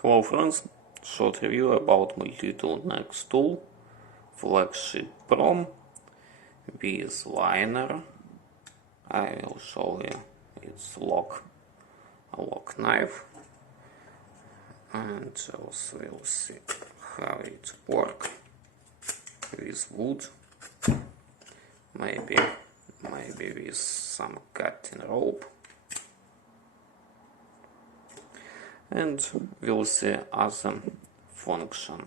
Hello friends, short review about multi-tool NexTool Flagship Pro with liner. I will show you its lock knife, and also we'll see how it works with wood, maybe with some cutting rope. And we'll see other function.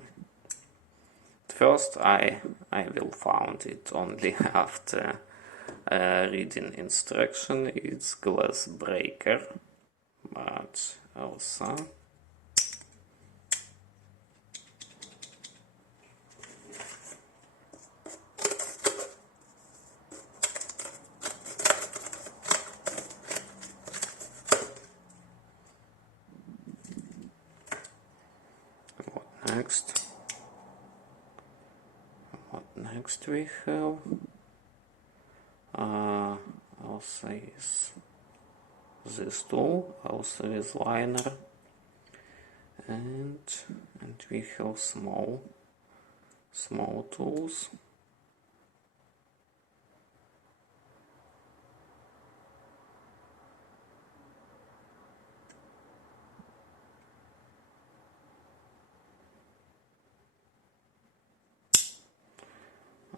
First, I will found it only after reading instruction. It's glass breaker, but also what next we have also is this tool, also with liner, and we have small tools.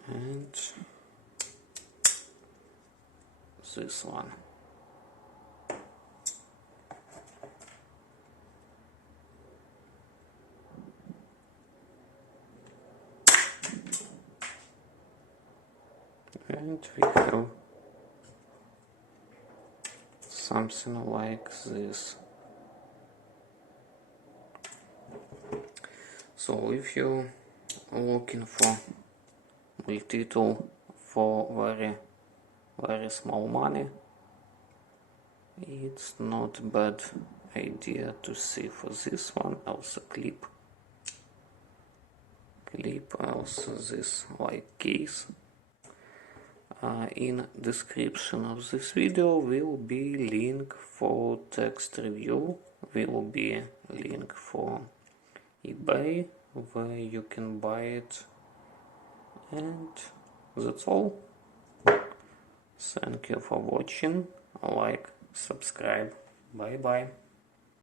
And this one. And we have something like this. So if you're looking for multi-tool for very small money, it's not a bad idea to see for this one. Also clip, also this like case. In description of this video will be link for text review, will be link for eBay where you can buy it, and that's all. Thank you for watching. Like, subscribe. Bye bye.